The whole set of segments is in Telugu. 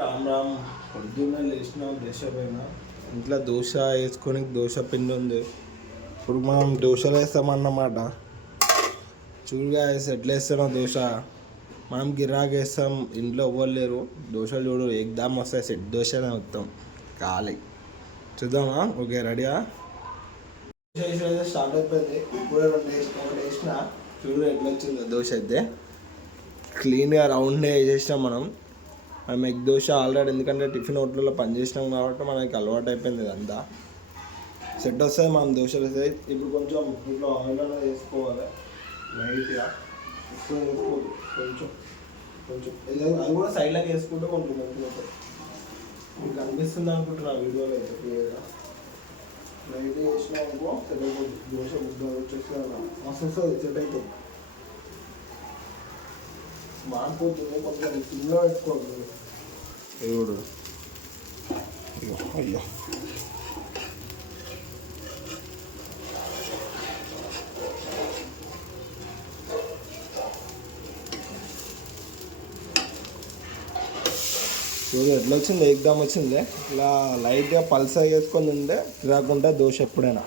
రామ్ రామ్. పొద్దున్న లేచిన దోశ పైన ఇంట్లో దోశ వేసుకొని దోశ పిండి ఉంది. ఇప్పుడు మనం దోశలు వేస్తామన్నమాట. చూడుగా వేసి ఎట్లా వేస్తామో దోశ మనం గిరాక్ వేస్తాం. ఇంట్లో ఎవ్వరు లేరు. దోశలు చూడు ఎగ్దాం వస్తాయి. సెట్ దోశనే మొత్తం ఖాళీ. చూద్దామా? ఓకే, రెడీయా? దోశ వేసి స్టార్ట్ అయిపోయింది. ఇప్పుడే ఒకటి వేసిన. చూడు ఎట్లా వచ్చిందో దోశ అయితే. క్లీన్గా రౌండ్గా వేసేసినాం మనం ఎగ్ దోశ ఆల్రెడీ. ఎందుకంటే టిఫిన్ హోటల్లో పనిచేసినాం కాబట్టి మనకి అలవాటు అయిపోయింది ఇదంతా. సెట్ వస్తాయి మనం దోశలు వస్తాయి. ఇప్పుడు కొంచెం ఇంట్లో ఆయిల్ అనేది వేసుకోవాలి లైట్గా. ఎక్కువ వేసుకోవద్దు, కొంచెం కొంచెం. అది కూడా సైడ్లోకి వేసుకుంటే కొంచెం మంచిగా ఉంటుంది. మీకు కనిపిస్తుంది అనుకుంటున్నా వీడియోలో అయితే క్లియర్గా. లైట్గా వేసినా అనుకో సెట్ అయిపోతుంది. దోశ ముద్ద వచ్చేసి మస్తు వస్తుంది, సెట్ అవుతుంది. మాడిపోతుంది, కొంచెం సిమ్లో పెట్టుకోండి. చూడు అయ్యో చూడు ఎట్లా వచ్చింది, ఎగ్దాం వచ్చింది. ఇలా లైట్గా పల్సా వేసుకొని ఉంటే రాకుండా దోశ ఎప్పుడైనా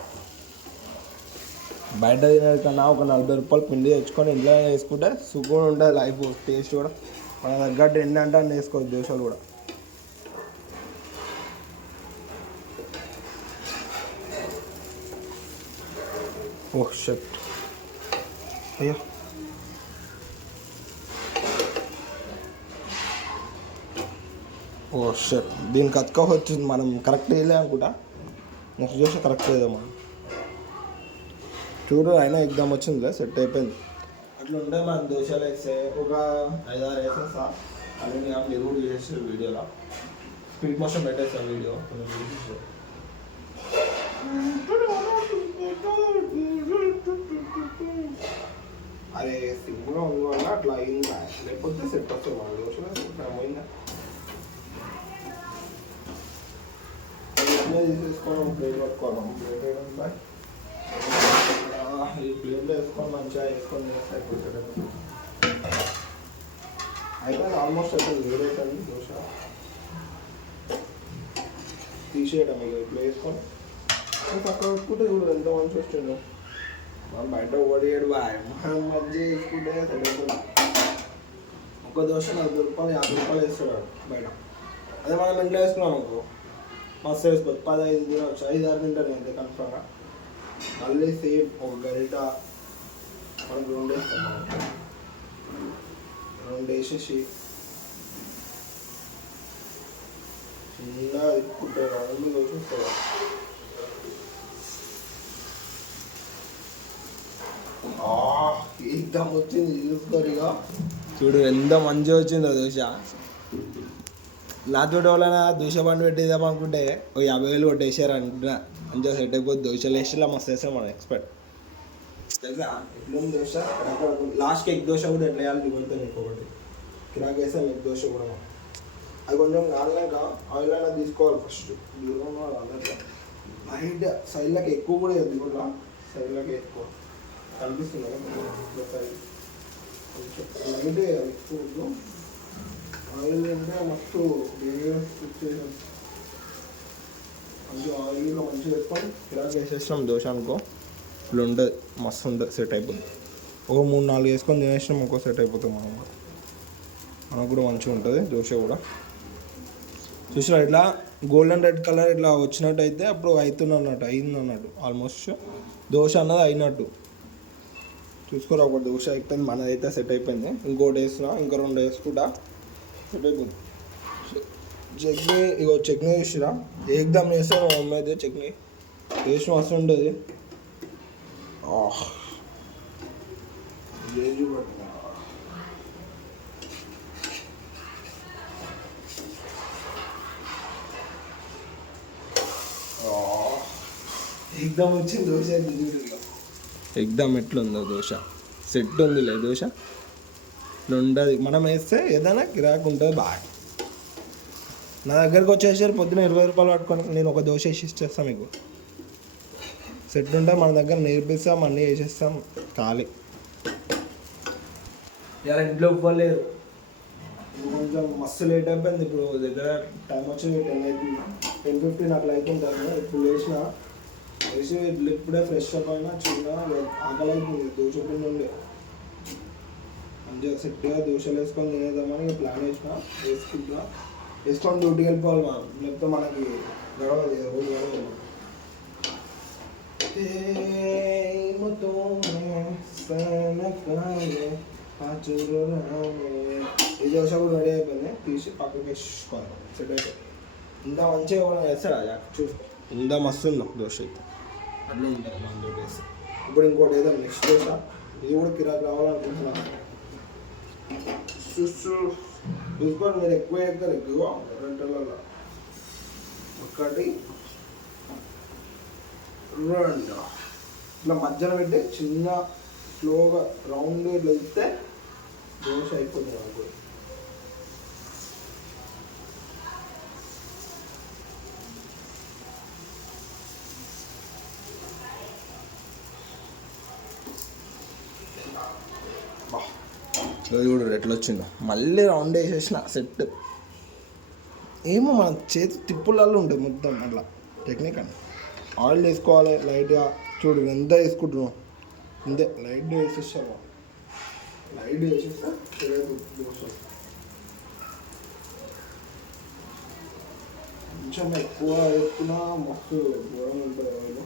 బయట తినేది కన్నా ఒక 40 రూపాయలు పిండి తెచ్చుకొని ఇంట్లో వేసుకుంటే సూపర్ ఉంటుంది లైఫ్. టేస్ట్ కూడా మన తగ్గట్టు ఏంటంటే అన్నీ వేసుకోవచ్చు దోశలు కూడా. ఓహ్ షట్, అయ్యో ఓ షట్. దీనికి వచ్చింది. మనం కరెక్ట్ వేయలే అనుకుంటా. నెక్స్ట్ దోశ కరెక్ట్ వేద్దాం. చూడు అయినా ఎగ్దాం వచ్చిందిలే, సెట్ అయిపోయింది. అట్లా ఉంటే మనం దోశలు వేస్తే ఒక 5-6 వేసేస్తా. అది మీరు కూడా చేసేసారు వీడియోలో. స్పీడ్ మోషన్ పెట్టేస్తా వీడియో అరే సింపుల్గా ఉంది వల్ల అట్లా అయిందా, లేకపోతే సెట్ వస్తుంది మన దోశలో. పోయిందా తీసేసుకోవడం, ప్లేట్ పట్టుకోవడం. ప్లేట్ వేయడం బాయ్. ఈ ప్లేట్లో వేసుకొని మంచిగా వేసుకొని అయిపోతుంది. అయిపోయింది ఆల్మోస్ట్. అయిపోయింది, వేడైతుంది దోశ. తీసేయడం ఇక ఇట్లా వేసుకొని పక్క పెట్టుకుంటే చూడు ఎంత మంచి వచ్చిండు. మనం బయట ఓడియాడు బాయ్. మనం మంచిగా వేసుకుంటే సరిపోతుంది. ఒక దోశ 40 రూపాయలు 50 రూపాయలు వేస్తాడు బయట. అదే మనం ఇంట్లో వేసుకున్నాం అనుకో మస్తు వేసుకోవచ్చు. 15 తినవచ్చు, 5-6 తింటాను అంతే కన్ఫర్మ్గా. మళ్ళీ సేమ్ ఒక గరిట మనం 2 వేస్తాం. 2 వేసేసి చిన్నగా తిప్పుకుంటే 2 దోశ వస్తుంది. ఏకదం వచ్చింది చూసుకోరిగా. చూడు ఎంత మంచిగా వచ్చిందో దోశ. నాతోటి వాళ్ళైనా దోశ బండి పెట్టేద్దాం అనుకుంటే ఒక 50,000 కొట్టేసారు అంటున్నా. మంచిగా సెట్ అయిపోతుంది. దోశలు వేసేలా మస్తు వేస్తాం మనం ఎక్స్పర్ట్. తెలుసా ఎట్లా దోశ. లాస్ట్కి ఎగ్ దోశ కూడా ఎట్లా వేయాలి దిగుతుంది ఇంకొకటి. కిరాక్ వేస్తాం ఎగ్ దోశ కూడా. అది కొంచెం కాలినాక ఆయిల్ అయినా తీసుకోవాలి ఫస్ట్. దూరంగా అలా లైట్ సైడ్లోకి ఎక్కువ కూడా వేయద్దు. కూడా సైడ్లోకి ఎక్కువ కనిపిస్తుంది కదా సైడ్ కొంచెం లైట్ వేయాలి. ఎక్కువ ఆయిల్ అంటే మస్తు చేసాం. మంచిగా ఆయిల్లో మంచిగా వేసుకొని కిరాక్ వేసేసినాం దోశ అనుకో. ఇప్పుడు ఉంటుంది, మస్తు ఉంటుంది, సెట్ అయిపోతుంది. ఒక 3-4 వేసుకొని తినేసినాం ఇంకో సెట్ అయిపోతుంది. మనకు కూడా మంచిగా ఉంటుంది దోశ కూడా. చూసినా ఇట్లా గోల్డెన్ రెడ్ కలర్ ఇట్లా వచ్చినట్టు అయితే అప్పుడు అయిందన్నట్టు ఆల్మోస్ట్ దోశ అన్నది అయినట్టు. చూసుకోరా, ఒక దోశ అయిపోయింది మనదైతే, సెట్ అయిపోయింది. ఇంకోటి వేస్తున్నా, ఇంకో 2 వేసుకుంటా, సెట్ అయిపోయింది. చట్నీ ఇగో చట్నీ వేసిరా. ఏకదమ్ వేస్తాను మా మమ్మీ అయితే. చట్నీ టేస్ట్ మస్తు ఉంటుంది. ఎగ్దమ్ వచ్చింది దోశ. ఎగ్దమ్ ఎట్లుందో దోశ. సెట్ ఉందిలే దోశ. ఉండదు మనం వేస్తే ఏదైనా గిరాకు ఉంటుంది బాగా. నా దగ్గరకు వచ్చేసారు పొద్దున్న 20 రూపాయలు పట్టుకొని నేను ఒక దోశ వేసి ఇచ్చేస్తాను మీకు. సెట్ ఉంటే మన దగ్గర నేర్పిస్తాం, అన్నీ వేసేస్తాం ఖాళీ. ఇలా ఇంట్లో ఇవ్వలేరు. కొంచెం మస్తు లేట్ అయిపోయింది ఇప్పుడు దగ్గర టైం వచ్చి 10 అవుతుంది 10:15 అట్లా అవుతుంటాను ఇప్పుడు లేచి ఇప్పుడే ఫ్రెష్ అప్ అయినా చిన్న ఆకలి అవుతుంది దోశ పిండి ఉండే మంచిగా సెట్గా దోశలు వేసుకొని తినేద్దామని ప్లాన్ వేసుకొని డ్యూటీకి వెళ్ళిపోవాలి మనం లేకపోతే మనకి గడవదు రోజు గడవదు ఈ దోశ కూడా రెడీ అయిపోయింది తీసి పక్కకి వేసుకోవాలి సెట్ అయిపోయి ఇంత మంచిగా కూడా వేస్తారా చూసి ఇంత మస్తు ఉందాం దోశ అయితే అట్లా ఉంటుంది మన దోశ ఇప్పుడు ఇంకోటి ఏదో నెక్స్ట్ దోశ ఇది కూడా కిరాకు రావాలనుకుంటున్నాను చూసుకోండి మీరు ఎక్కువ ఎక్కరు ఎక్కువ రెండులలో ఒకటి రెండు ఇట్లా మధ్యలో పెట్టి చిన్న స్లోగా రౌండ్ ఇట్లా ఇస్తే దోశ అయిపోతుంది నాకు చూడు ఎట్లా వచ్చిందో మళ్ళీ రౌండ్ వేసేసిన సెట్ ఏమో మన చేతి తిప్పులలో ఉంటుంది మొత్తం అట్లా టెక్నిక్ అని ఆయిల్ వేసుకోవాలి లైట్గా చూడు ఎంత వేసుకుంటున్నాం ఇంతే లైట్గా వేసేస్తాము లైట్ వేసేస్తా దోశ కొంచెం ఎక్కువ వేసుకున్నా మస్తు దూరం ఉంటుంది ఆయిల్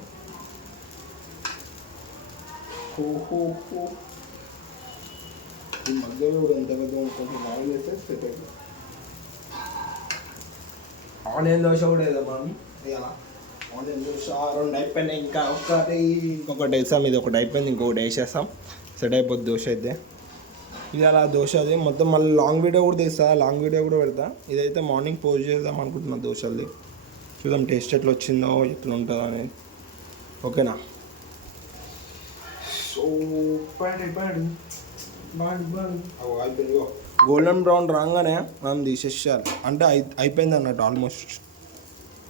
ఈ మధ్యలో కూడా ఎంత పెద్ద కొంచెం ఆయిల్ వేస్తే సెట్ అవుతుంది ఆనియన్ దోశ కూడా వేద్దాం మనం ఇలా ఆనియన్ దోశ రెండు అయిపోయినాయి ఇంకొకటి వేసాం ఇది ఒకటి అయిపోయింది ఇంకొకటి వేసేస్తాం సెట్ అయిపోద్ది దోశ అయితే ఇది అలా దోశ అది మొత్తం మళ్ళీ లాంగ్ వీడియో కూడా తీస్తా లాంగ్ వీడియో కూడా పెడతా ఇదైతే మార్నింగ్ పోస్ట్ చేద్దాం అనుకుంటున్నా దోశలది చూద్దాం టేస్ట్ ఎట్లా వచ్చిందో ఎట్లా ఉంటుందో అనేది ఓకేనా సో అయిపోయింది గోల్డెన్ బ్రౌన్ రాగానే మనం తీసేసేయాలి అంటే అయిపోయింది అన్నట్టు ఆల్మోస్ట్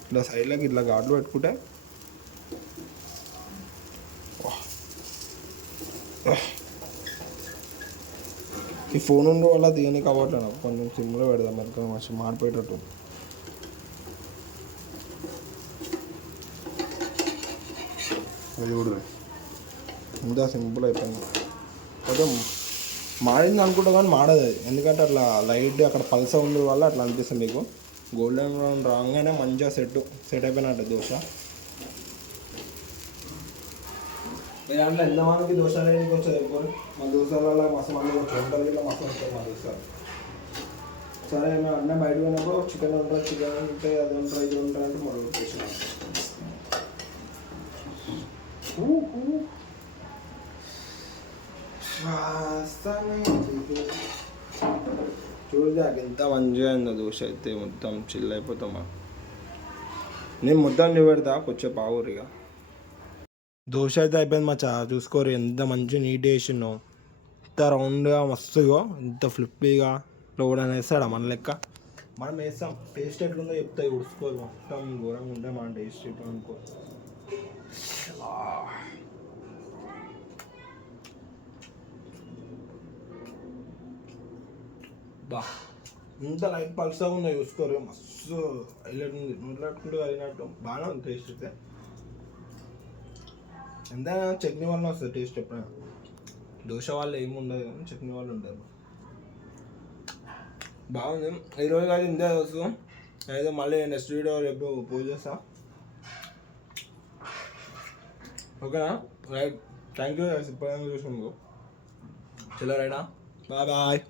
ఇట్లా సైడ్లోకి ఇట్లా ఘాట్లు పెట్టుకుంటే ఈ ఫోన్ ఉండే వల్ల తీయనికి అవ్వట్లేదు కొంచెం సిమ్లో పెడదాం మరి కొంచెం మాడిపోయేటట్టు అది కూడా ఇంత సింపుల్ అయిపోయింది కొంచెం మాడింది అనుకుంటా కానీ మాడదు అది ఎందుకంటే అట్లా లైట్ అక్కడ పల్స ఉండే వల్ల అట్లా అనిపిస్తుంది మీకు గోల్డెన్ బ్రౌన్ రాగానే మంచిగా సెట్ అయిపోయినట్టు దోశ మీ దాంట్లో ఎంతమందికి దోశ వేయడానికి వచ్చేది ఎక్కువ మా దోశలలో మస్తు మంది వంటలు ఇట్లా మస్తు వస్తుంది మా దోశ సరే మేము అన్న బయట పోయినప్పుడు చికెన్ ఉంటే అది ఉంటారు ఇది ఉంటారు అంటే మనం వచ్చేసినాం చూడదాక ఎంత మంచిగా అయిందో దోశ అయితే మొత్తం చిల్ అయిపోతామా నేను మొత్తం పెడతా కొంచెం పావురిగా దోశ అయితే అయిపోయింది మచ్చా చూసుకోరు ఎంత మంచిగా నీట్ వేసినో ఎంత రౌండ్గా మస్తుగా ఎంత ఫ్లిప్పీగా లోడని వేస్తాడా మన లెక్క మనం వేస్తాం టేస్ట్ ఎట్లుందో చెప్తాయి ఉడుచుకోరు మొత్తం ఘోరంగా ఉంటే మన టేస్ట్ ఎట్లా అనుకో బా ఇంత లైట్ పల్సగా ఉన్నాయి చూసుకోరు మస్తు హైలైట్ ఉంది నూనెట్టుకుంటూ కలిగినట్టు బాగానే ఉంది టేస్ట్ అయితే ఎంతైనా చట్నీ వల్ల వస్తుంది టేస్ట్ ఎప్పుడైనా దోశ వాళ్ళు ఏమి ఉండదు కానీ చట్నీ వాళ్ళు ఉంటారు బాగుంది ఈరోజు కాదు ఇంతే వస్తు అయితే మళ్ళీ నెక్స్ట్ వీడియో రేపు పోస్ట్ చేస్తా ఓకేనా రైట్ థ్యాంక్ యూ ఇప్పుడైనా చూసినందుకు చలో రైటా బాయ్ బాయ్